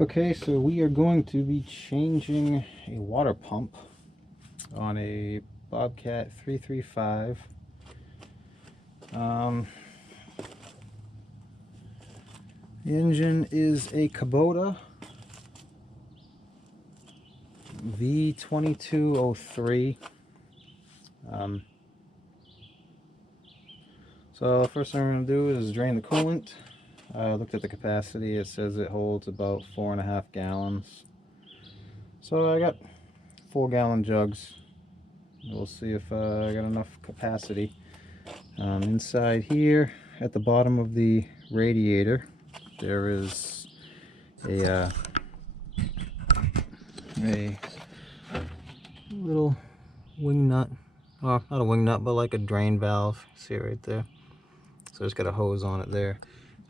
Okay, so we are going to be changing a water pump on a Bobcat 335. The engine is a Kubota v2203. So the first thing we're going to do is drain the coolant. I looked at the capacity. It says it holds about 4.5 gallons. So I got 4-gallon jugs. We'll see if I got enough capacity. Inside here, at the bottom of the radiator, there is a little wing nut. Oh, not a wing nut, but like a drain valve. See it right there? So it's got a hose on it there.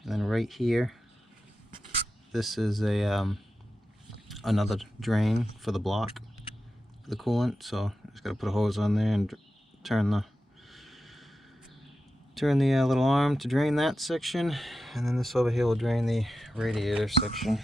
And then right here, this is a another drain for the block, for the coolant. So just got to put a hose on there and turn the little arm to drain that section, and then this over here will drain the radiator section.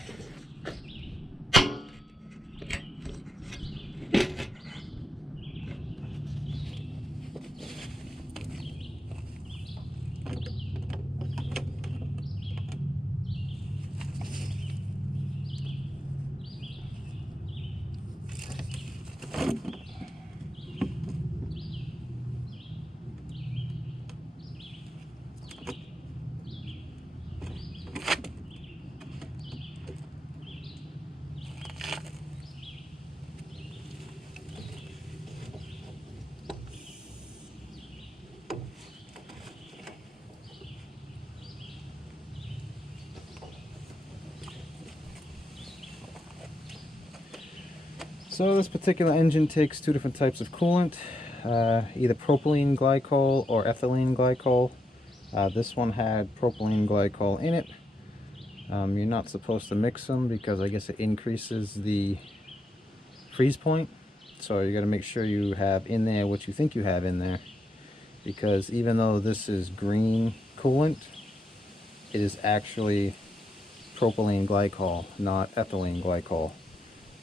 So this particular engine takes two different types of coolant, either propylene glycol or ethylene glycol. This one had propylene glycol in it. You're not supposed to mix them because I guess it increases the freeze point. So you got to make sure you have in there what you think you have in there, because even though this is green coolant, it is actually propylene glycol, not ethylene glycol.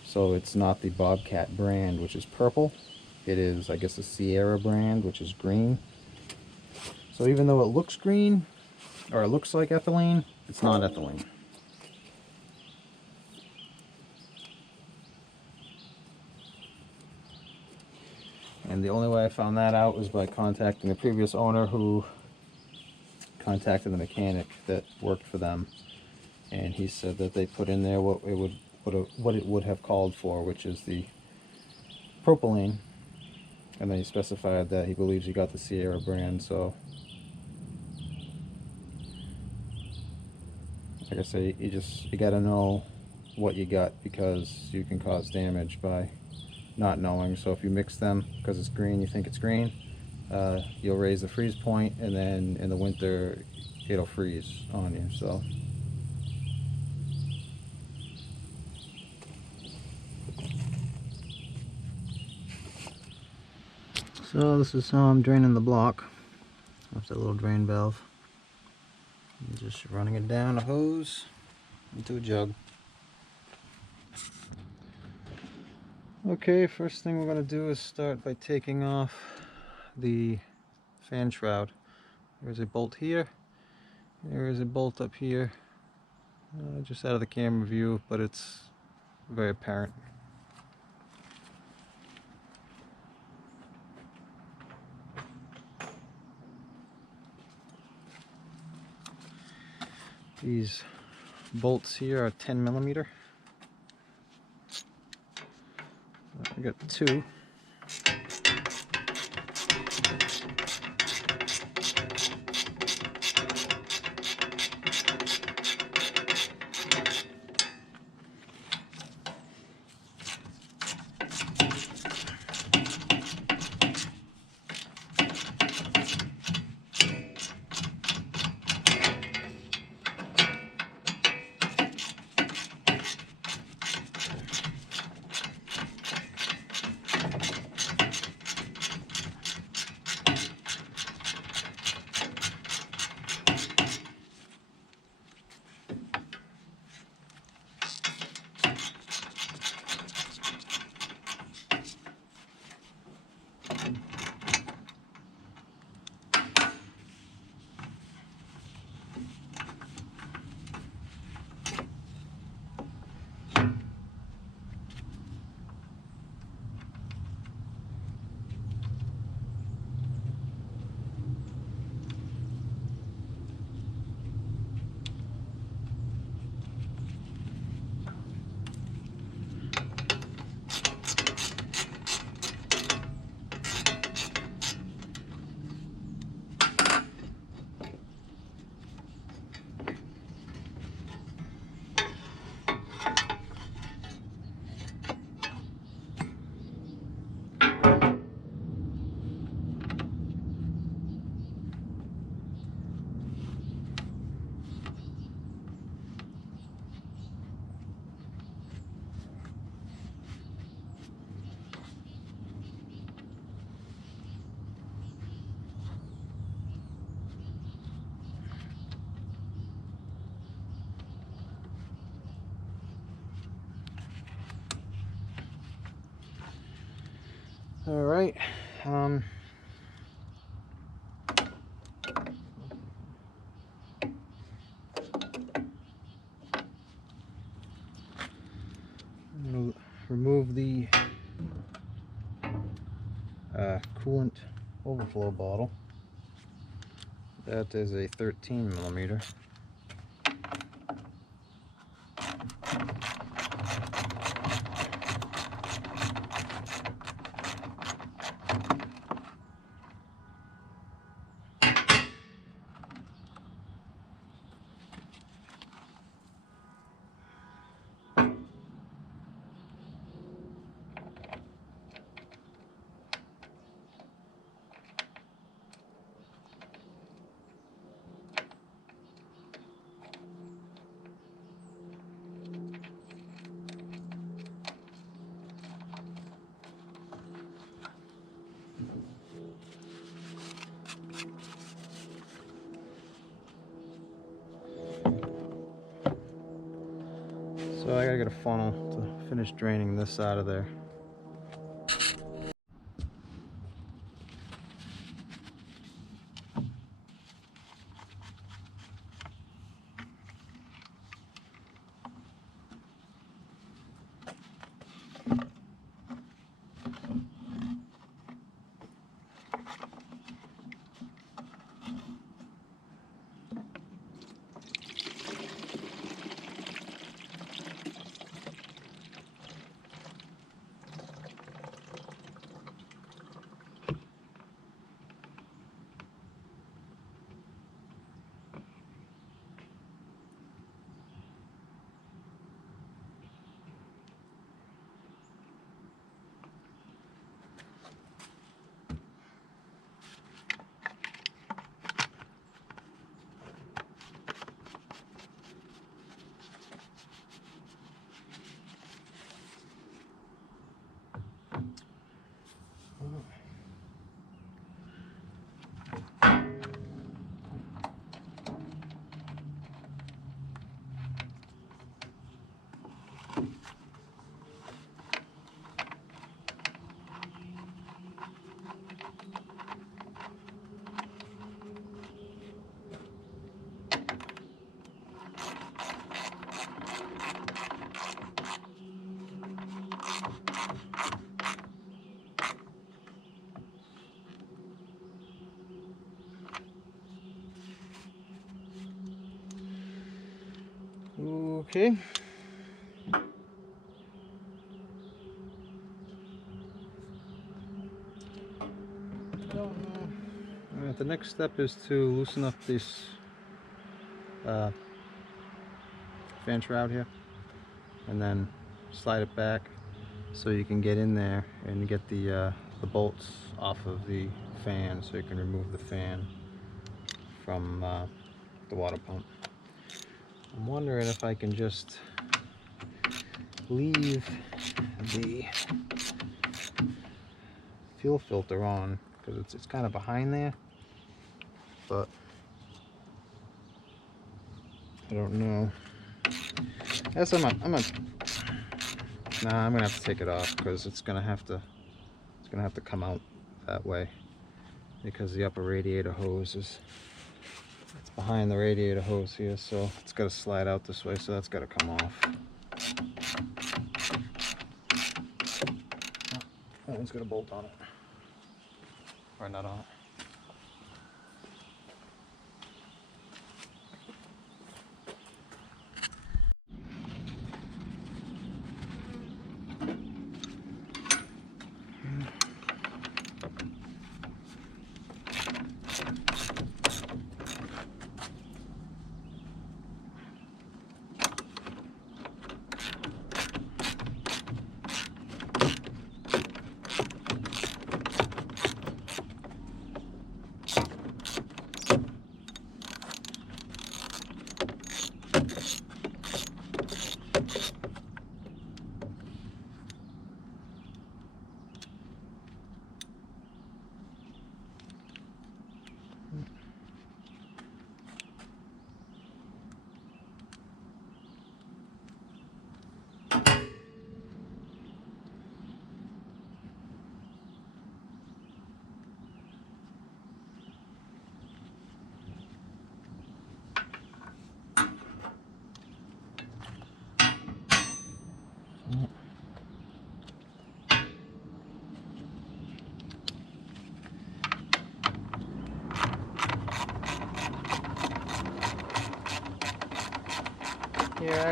So it's not the Bobcat brand, which is purple. It is, I guess, the Sierra brand, which is green. So even though it looks green, or it looks like ethylene, it's not ethylene. And the only way I found that out was by contacting the previous owner, who contacted the mechanic that worked for them. And he said that they put in there what it would have called for, which is the propylene, and then he specified that he believes he got the Sierra brand. So like I say, you got to know what you got, because you can cause damage by not knowing. So if you mix them because it's green, you think it's green, you'll raise the freeze point, and then in the winter it'll freeze on you. So this is how I'm draining the block off that little drain valve. I'm just running it down a hose into a jug. Okay, first thing we're going to do is start by taking off the fan shroud. There's a bolt here. There is a bolt up here. Just out of the camera view, but it's very apparent. These bolts here are 10mm. I got two. All right. Remove the coolant overflow bottle. That is a 13 millimeter. So I gotta get a funnel to finish draining this out of there. Okay. Alright, the next step is to loosen up this fan shroud here, and then slide it back so you can get in there and get the bolts off of the fan, so you can remove the fan from the water pump. I'm wondering if I can just leave the fuel filter on, because it's kind of behind there, but I don't know. I guess I'm gonna have to take it off, because it's gonna have to come out that way, because the upper radiator hose is behind the radiator hose here, so it's got to slide out this way, so that's got to come off. That one's got a bolt on it, or not on it.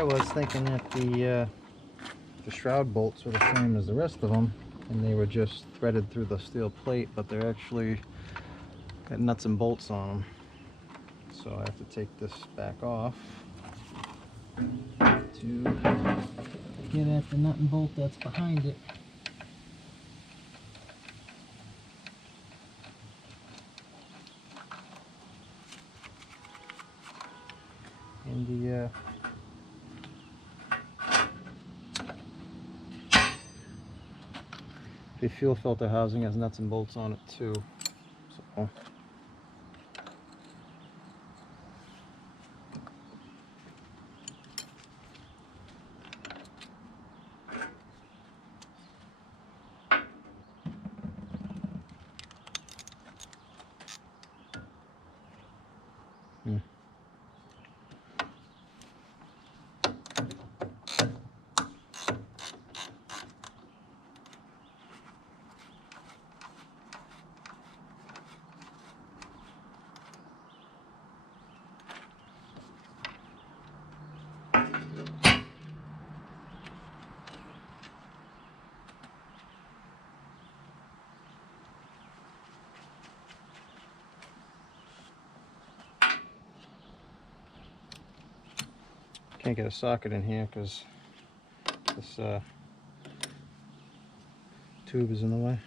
I was thinking that the shroud bolts were the same as the rest of them, and they were just threaded through the steel plate, but they're actually got nuts and bolts on them. So I have to take this back off to get at the nut and bolt that's behind it. And the fuel filter housing has nuts and bolts on it too. So can't get a socket in here because this tube is in the way.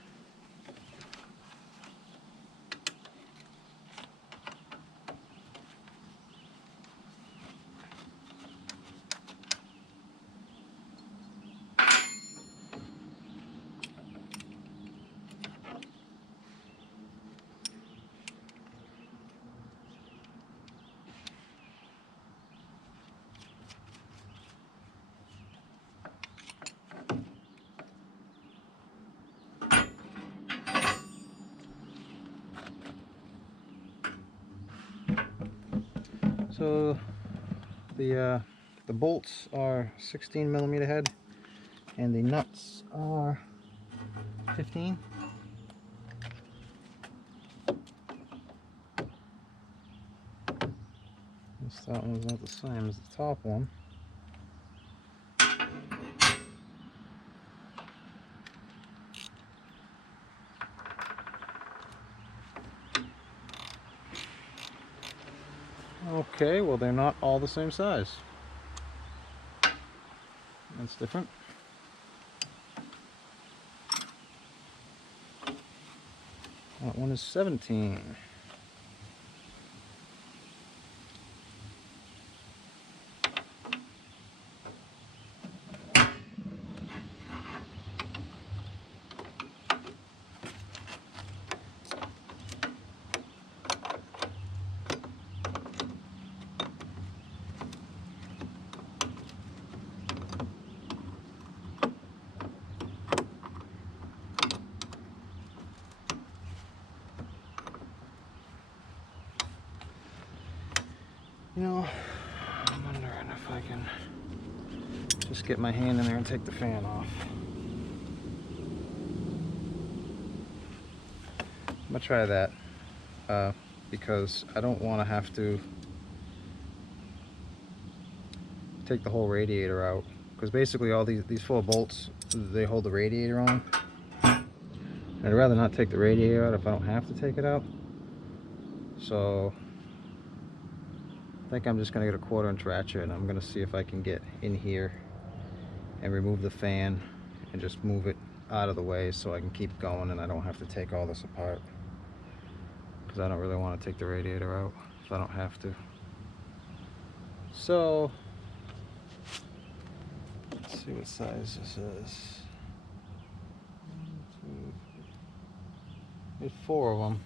So the bolts are 16 millimeter head, and the nuts are 15. That one's not the same as the top one. Okay, well they're not all the same size. That's different. That one is 17. You know, I'm wondering if I can just get my hand in there and take the fan off. I'm gonna try that because I don't want to have to take the whole radiator out, because basically all these 4 bolts, they hold the radiator on. I'd rather not take the radiator out if I don't have to take it out. So I think I'm just going to get a 1/4" ratchet, and I'm going to see if I can get in here and remove the fan and just move it out of the way so I can keep going and I don't have to take all this apart, because I don't really want to take the radiator out if I don't have to. So let's see what size this is. There's 4 of them.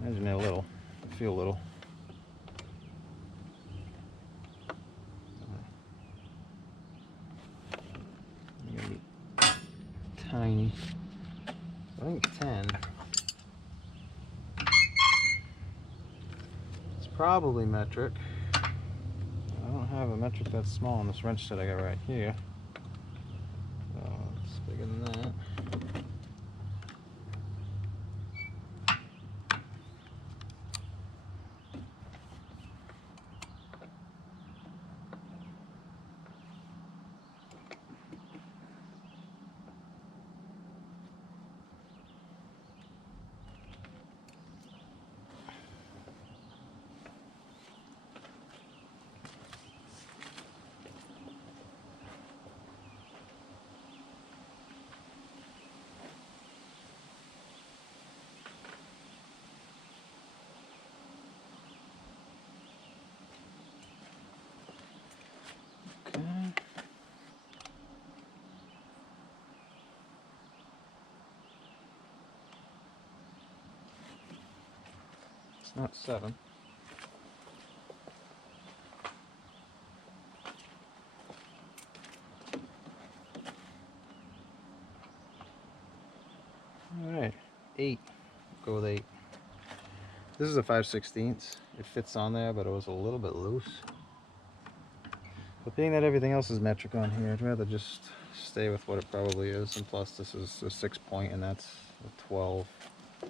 Imagine they're little. They feel little. They're gonna be tiny. I think 10. It's probably metric. I don't have a metric that's small on this wrench that I got right here. So it's bigger than that. It's not 7. Alright, 8. Go with 8. This is a 5/16. It fits on there, but it was a little bit loose. But being that everything else is metric on here, I'd rather just stay with what it probably is. And plus, this is a 6-point, and that's a 12. So.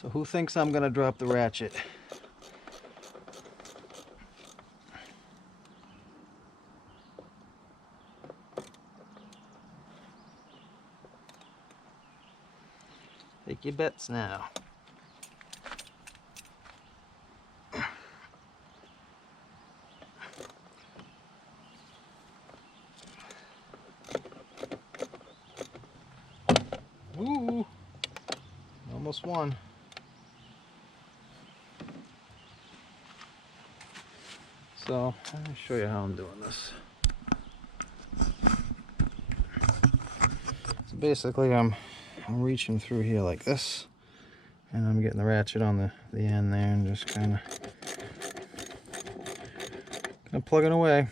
So who thinks I'm gonna drop the ratchet? Take your bets now. Ooh, almost won. So let me show you how I'm doing this. So basically I'm reaching through here like this, and I'm getting the ratchet on the end there and just kind of plugging away.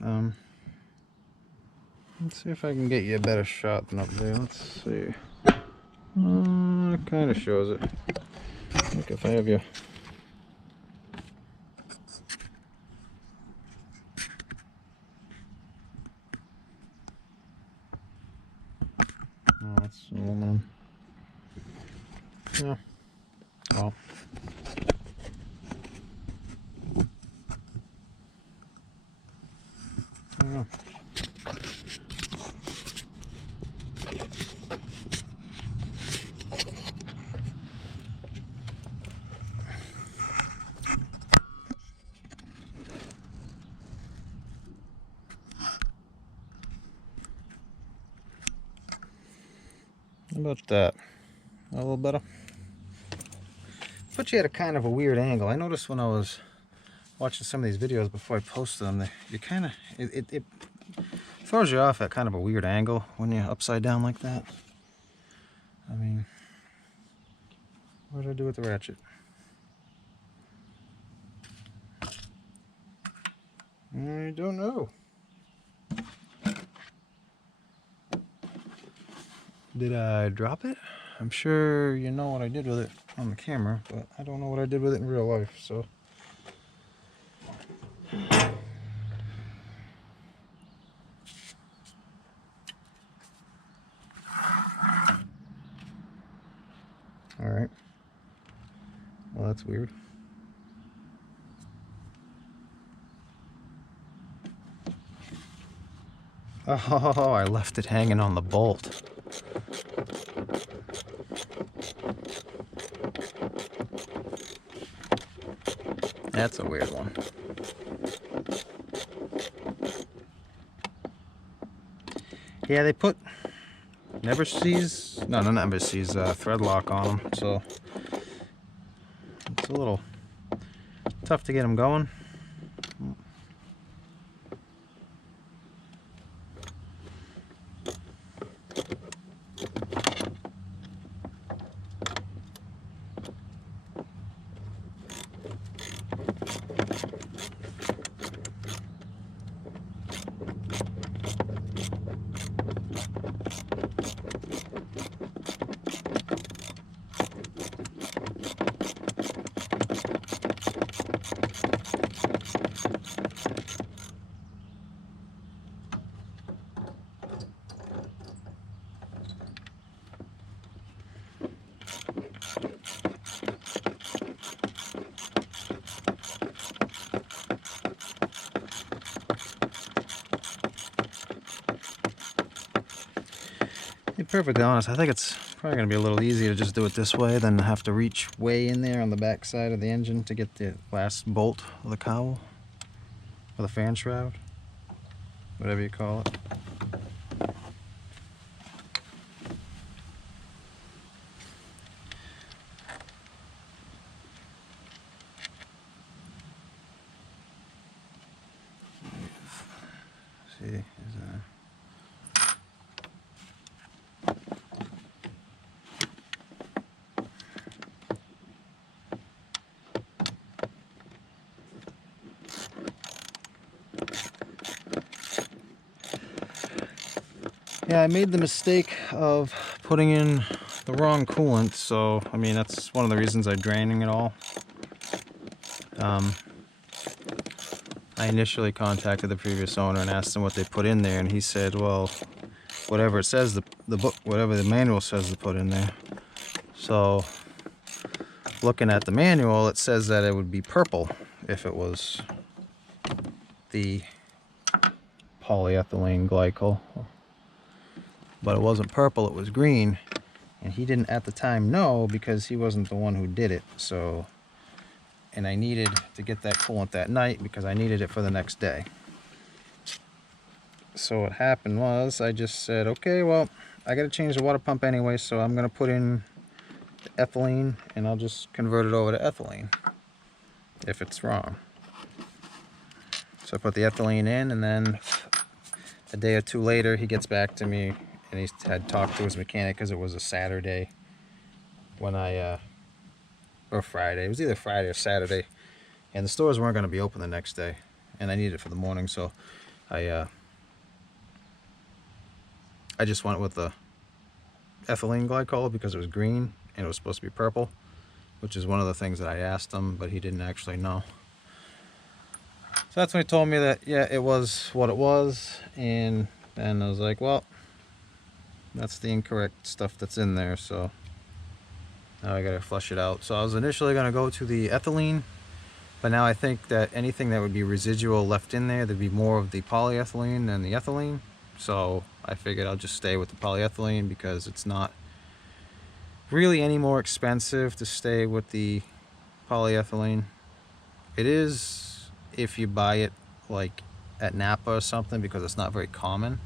Let's see if I can get you a better shot than up there. Let's see. It kind of shows it. Look, if I have you. Oh, that's aluminum. Yeah. Well. I don't know. How about that? A little better? But you had a kind of a weird angle. I noticed when I was watching some of these videos before I posted them, you kind of, it throws you off at kind of a weird angle when you're upside down like that. I mean, what did I do with the ratchet? I don't know. Did I drop it? I'm sure you know what I did with it on the camera, but I don't know what I did with it in real life, so. Alright. Well, that's weird. Oh, I left it hanging on the bolt. That's a weird one. Yeah, they put never sees thread lock on them, so it's a little tough to get them going. perfectly honest, I think it's probably going to be a little easier to just do it this way than have to reach way in there on the back side of the engine to get the last bolt of the cowl or the fan shroud, whatever you call it. See, yeah, I made the mistake of putting in the wrong coolant, so I mean that's one of the reasons I'm draining it all. I initially contacted the previous owner and asked him what they put in there, and he said, well, whatever it says, the book, whatever the manual says to put in there. So looking at the manual, it says that it would be purple if it was the polyethylene glycol, but it wasn't purple, it was green, and he didn't at the time know because he wasn't the one who did it. So, and I needed to get that coolant that night because I needed it for the next day. So what happened was I just said, okay, well, I got to change the water pump anyway, so I'm going to put in ethylene and I'll just convert it over to ethylene if it's wrong. So I put the ethylene in, and then a day or two later he gets back to me and he had talked to his mechanic because it was a Saturday when or Friday. It was either Friday or Saturday, and the stores weren't going to be open the next day, and I needed it for the morning, so I just went with the ethylene glycol because it was green and it was supposed to be purple, which is one of the things that I asked him, but he didn't actually know. So that's when he told me that, yeah, it was what it was, and then I was like, well, that's the incorrect stuff that's in there, so now I gotta flush it out. So I was initially gonna go to the ethylene, but now I think that anything that would be residual left in there, there'd be more of the polyethylene than the ethylene. So I figured I'll just stay with the polyethylene because it's not really any more expensive to stay with the polyethylene. It is if you buy it like at Napa or something, because it's not very common.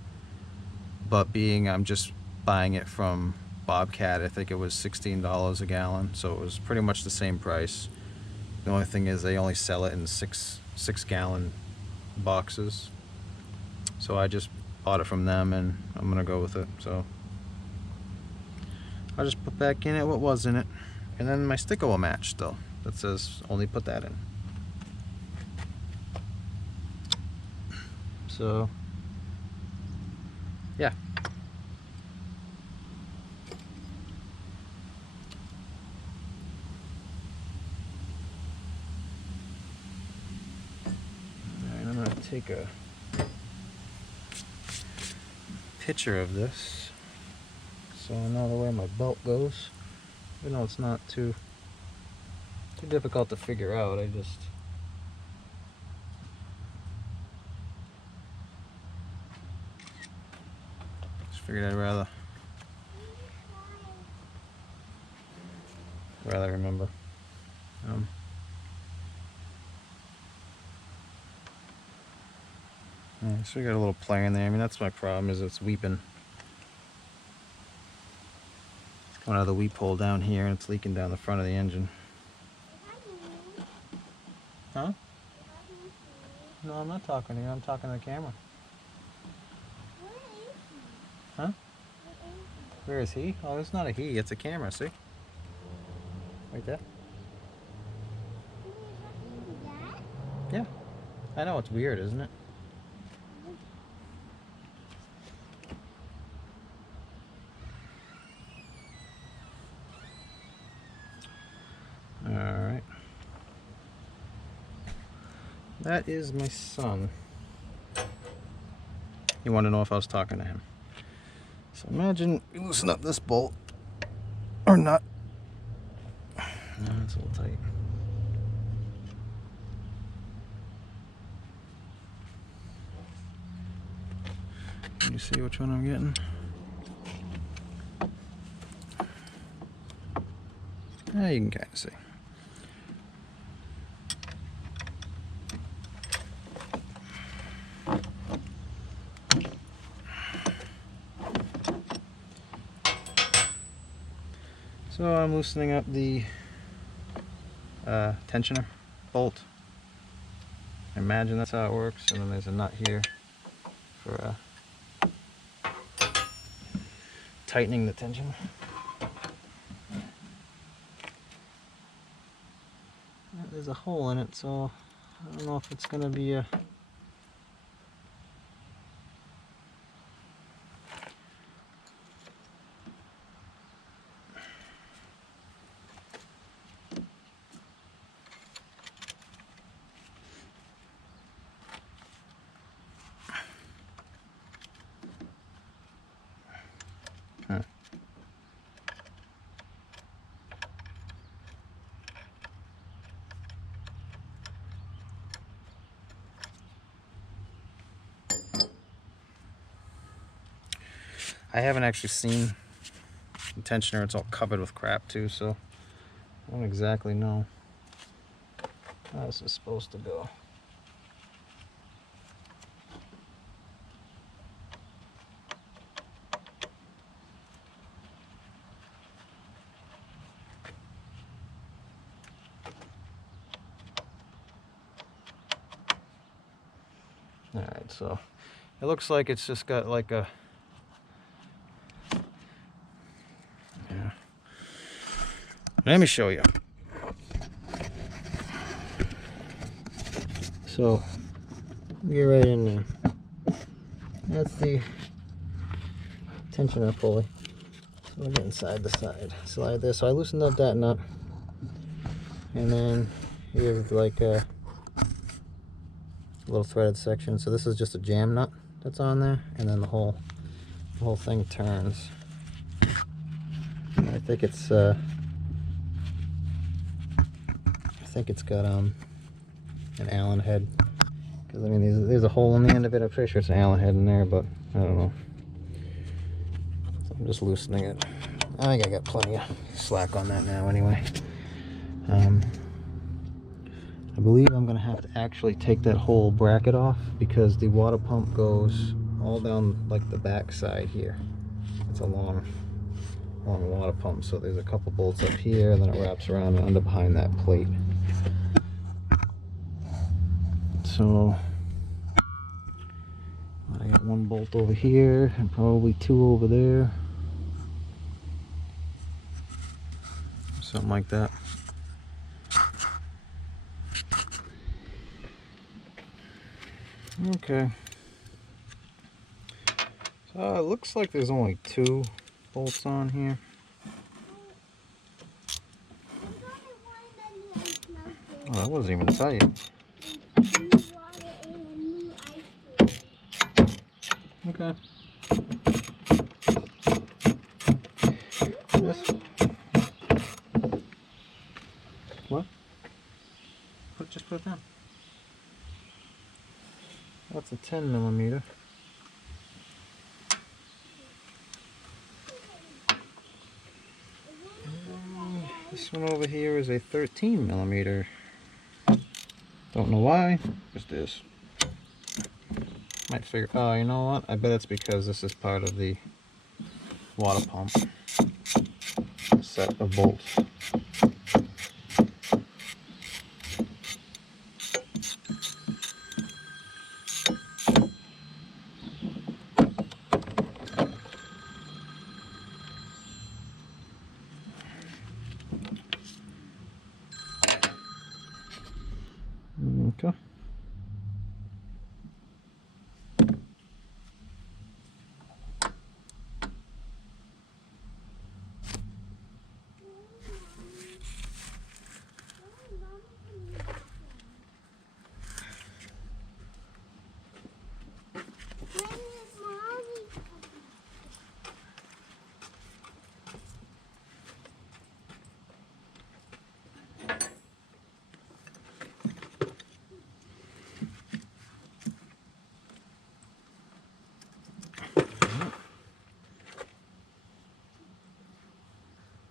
But being I'm just buying it from Bobcat, I think it was $16 a gallon, so it was pretty much the same price. The only thing is they only sell it in six gallon boxes, so I just bought it from them and I'm gonna go with it. So I'll just put back in it what was in it, and then my sticker will match still. That says only put that in. So yeah. Alright, I'm gonna take a picture of this so I know the way my belt goes. You know, it's not too difficult to figure out. I just figured I'd rather remember. Yeah, so we got a little play in there. I mean, that's my problem, is it's weeping. It's coming out of the weep hole down here and it's leaking down the front of the engine. Huh? No, I'm not talking to you. I'm talking to the camera. Huh? Where is he? Oh, it's not a he. It's a camera, see? Right there. Yeah. I know, it's weird, isn't it? Alright. That is my son. You want to know if I was talking to him. So imagine you loosen up this bolt, or nut. No, it's a little tight. Can you see which one I'm getting? You can kind of see. So I'm loosening up the tensioner bolt. I imagine that's how it works, and then there's a nut here for tightening the tension. There's a hole in it, so I don't know if it's going to be a... I haven't actually seen the tensioner. It's all covered with crap too, so I don't exactly know how this is supposed to go. Alright, so it looks like it's just got like a... Yeah. Let me show you. So, get right in there. That's the tensioner pulley. So we'll get inside the slide there. So I loosened up that nut. And then here's like a little threaded section. So this is just a jam nut that's on there, and then the whole thing turns. I think it's got an Allen head, because I mean there's a hole in the end of it. I'm pretty sure it's an Allen head in there, but I don't know. So I'm just loosening it. I think I got plenty of slack on that now anyway. I believe I'm going to have to actually take that whole bracket off, because the water pump goes all down like the back side here. It's a long water pump, so there's a couple bolts up here, and then it wraps around and under behind that plate. So I got one bolt over here and probably two over there, something like that. Okay, so it looks like there's only two bolts on here. Oh, that wasn't even tight. Okay. What? Just put it down. That's a 10mm. This one over here is a 13mm. Don't know why, just is. Might figure, oh, you know what? I bet it's because this is part of the water pump set of bolts. Okay.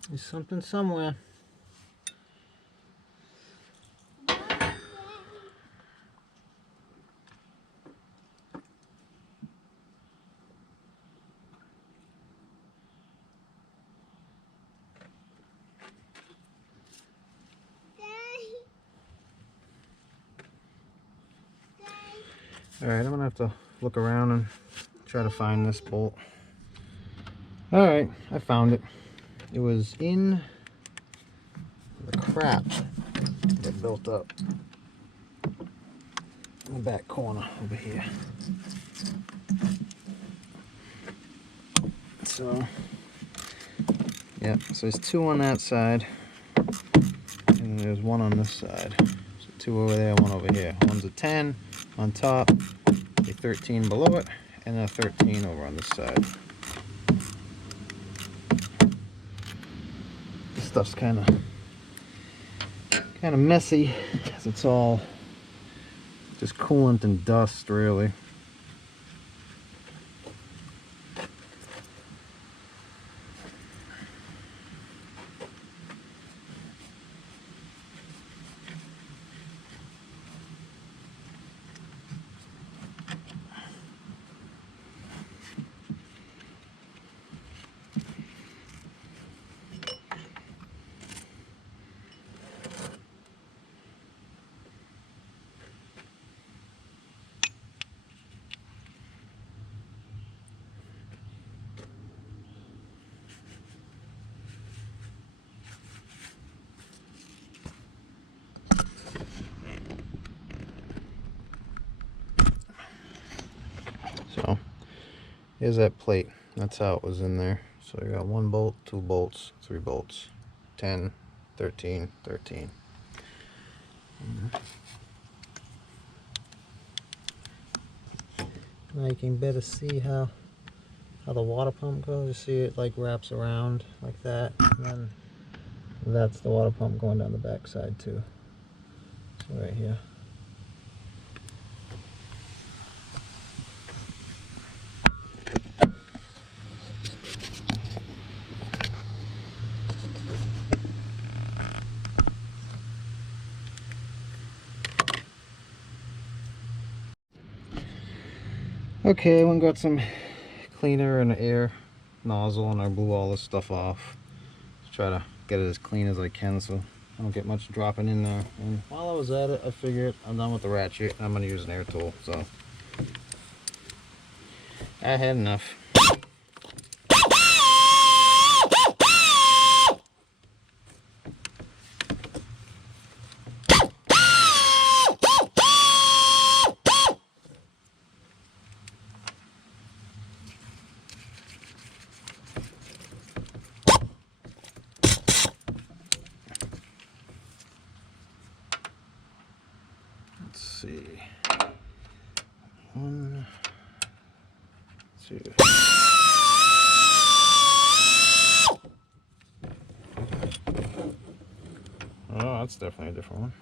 There's something somewhere. Alright, I'm gonna have to look around and try to find this bolt. Alright, I found it. It was in the crap that built up in the back corner over here. So, yeah, so there's two on that side, and there's one on this side. So two over there, one over here. One's a 10 on top, a 13 below it, and a 13 over on this side. This stuff's kind of messy, because it's all just coolant and dust, really. So here's that plate. That's how it was in there. So you got 1 bolt, 2 bolts, 3 bolts, 10, 13, 13. Now you can better see how the water pump goes. You see it like wraps around like that, and then that's the water pump going down the back side too. So right here. Okay, we got some cleaner and air nozzle, and I blew all this stuff off to try to get it as clean as I can so I don't get much dropping in there. And while I was at it, I figured I'm done with the ratchet. I'm going to use an air tool, so I had enough. Let's see. 1, 2. Oh, that's definitely a different one.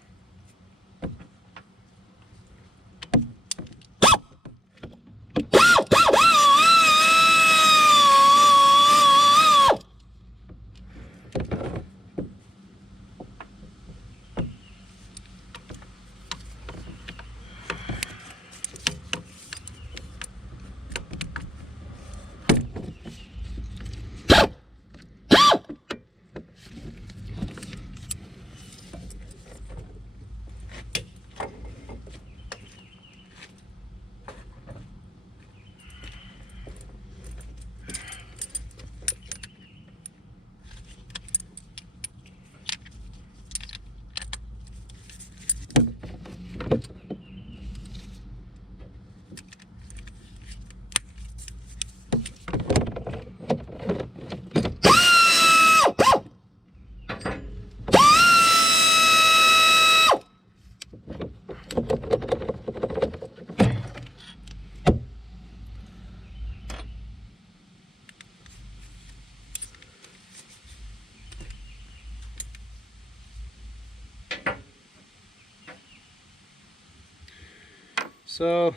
So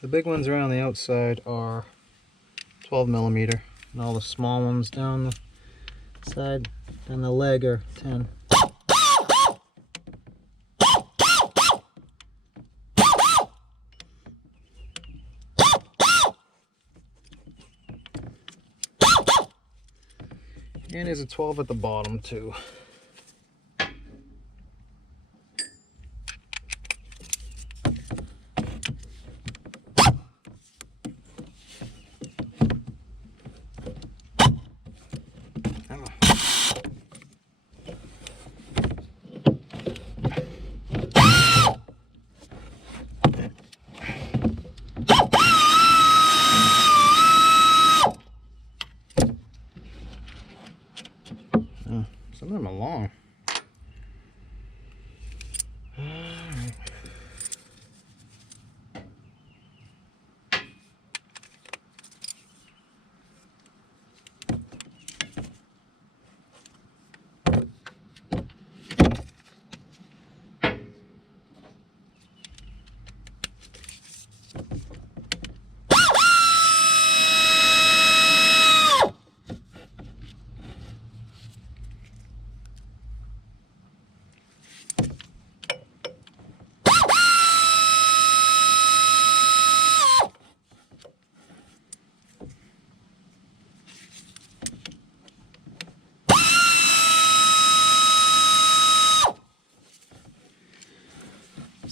the big ones around the outside are 12mm, and all the small ones down the side and the leg are 10. And there's a 12 at the bottom too.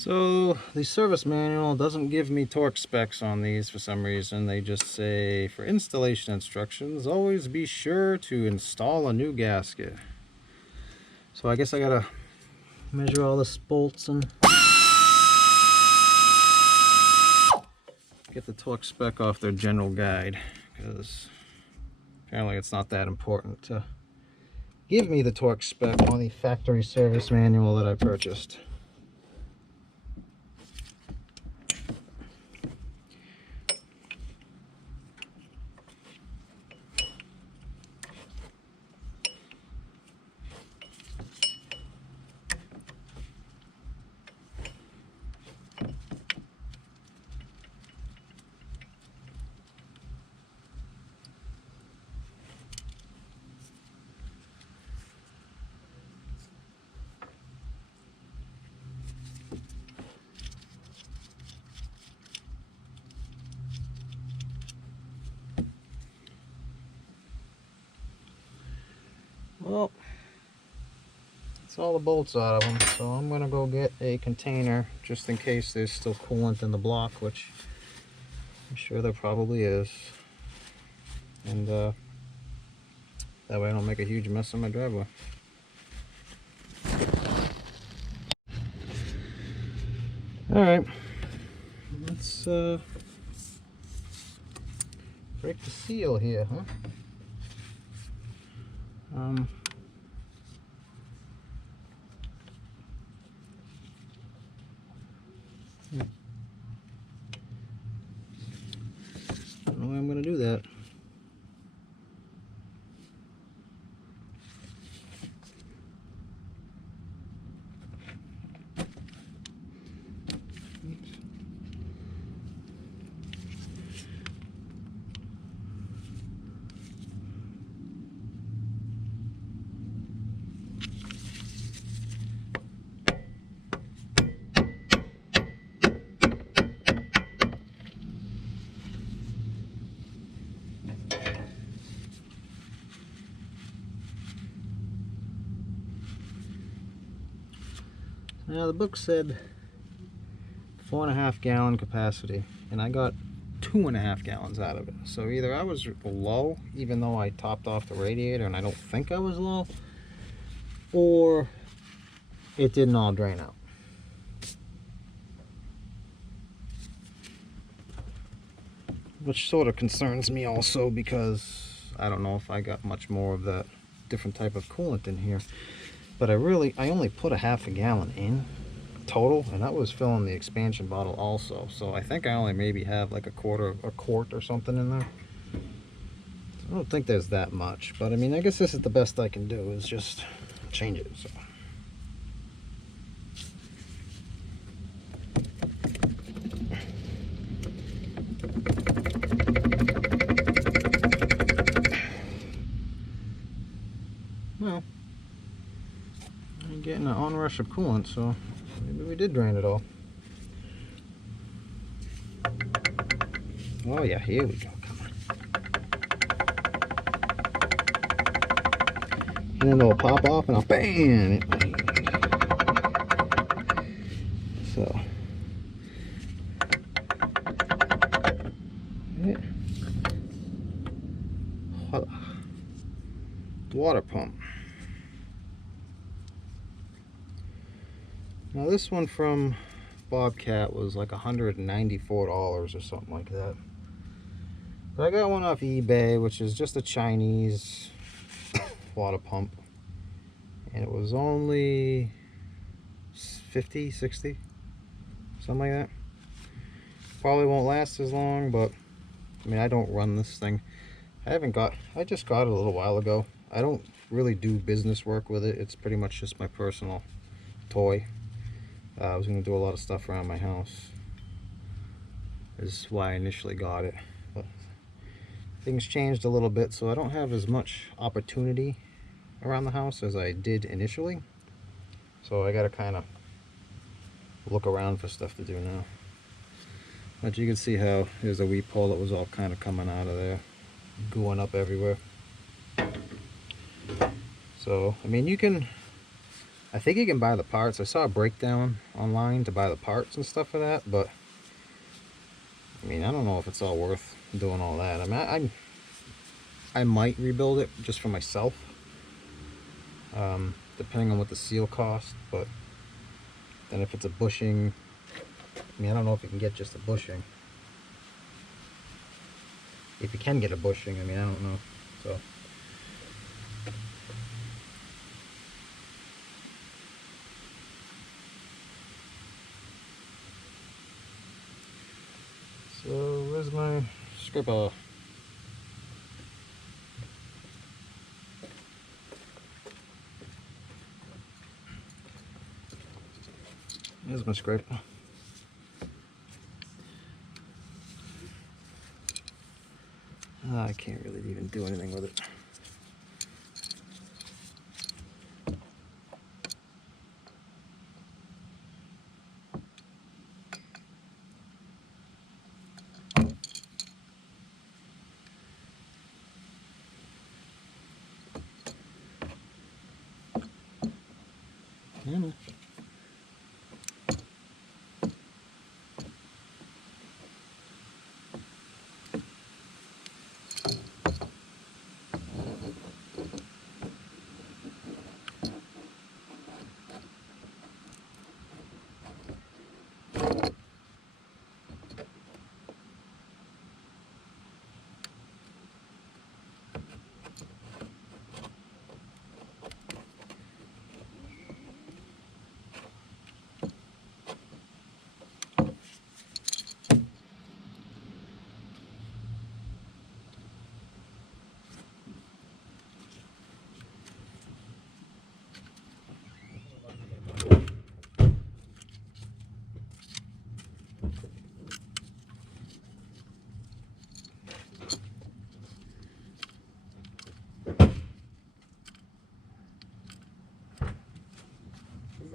So the service manual doesn't give me torque specs on these for some reason. They just say, for installation instructions, always be sure to install a new gasket. So I guess I gotta measure all the bolts and get the torque spec off their general guide, because apparently it's not that important to give me the torque spec on the factory service manual that I purchased. Well, that's all the bolts out of them, so I'm gonna go get a container just in case there's still coolant in the block, which I'm sure there probably is, and that way I don't make a huge mess in my driveway. Alright, let's break the seal here, huh? I don't know why I'm going to do that. Now the book said 4.5 gallon capacity, and I got 2.5 gallons out of it. So either I was low, even though I topped off the radiator, and I don't think I was low, or it didn't all drain out. Which sort of concerns me also, because I don't know if I got much more of that different type of coolant in here. But I only put a 1/2 gallon in total, and that was filling the expansion bottle also. So I think I only maybe have like a quart or something in there. I don't think there's that much, but I mean, I guess this is the best I can do, is just change it. So. Well, I'm getting an onrush of coolant, so maybe we did drain it all. Oh yeah, here we go. Come on. And then it'll pop off and I'll bam it. So yeah. Water pump. Now this one from Bobcat was like $194 or something like that. But I got one off eBay, which is just a Chinese water pump. And it was only 50, 60, something like that. Probably won't last as long, but I mean, I don't run this thing. I just got it a little while ago. I don't really do business work with it. It's pretty much just my personal toy. I was going to do a lot of stuff around my house. This is why I initially got it. But things changed a little bit, so I don't have as much opportunity around the house as I did initially. So I got to kind of look around for stuff to do now. But you can see how there's a weep hole that was all kind of coming out of there, going up everywhere. So, I mean, you can I think you can buy the parts. I saw a breakdown online to buy the parts and stuff for that, but I mean, I don't know if it's all worth doing all that. I mean, I might rebuild it just for myself, depending on what the seal costs. But then if it's a bushing, I mean, I don't know if you can get just a bushing. If you can get a bushing, I mean, I don't know. So where's my scraper? Here's my scraper. I can't really even do anything with it.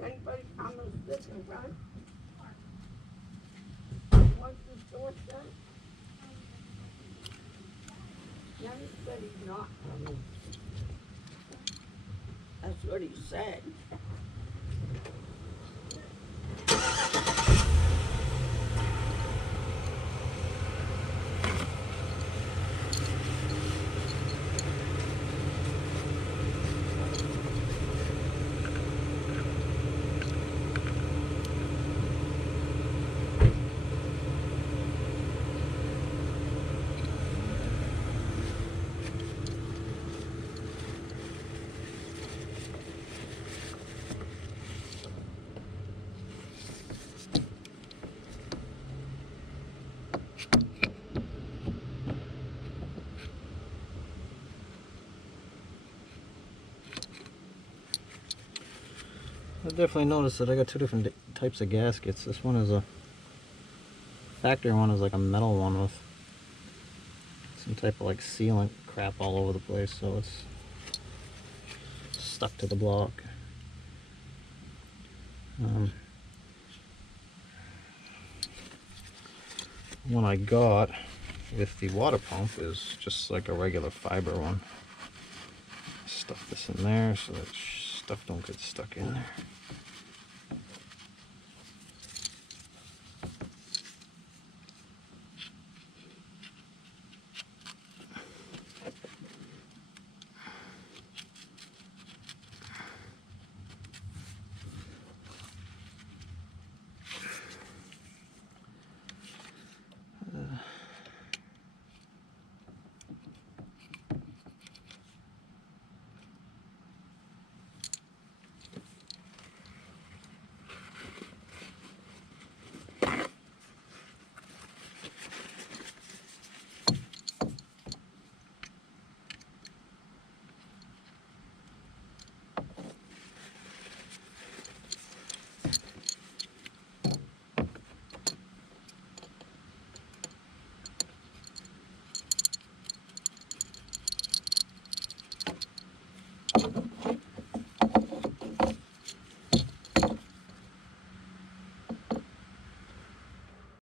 Anybody promise this and run? Once the store's done? Young said he's not coming. That's what he said. I definitely noticed that I got two different types of gaskets. This one is a factory one, is like a metal one with some type of like sealant crap all over the place, so it's stuck to the block. One I got with the water pump is just like a regular fiber one. Stuff this in there so that stuff don't get stuck in there.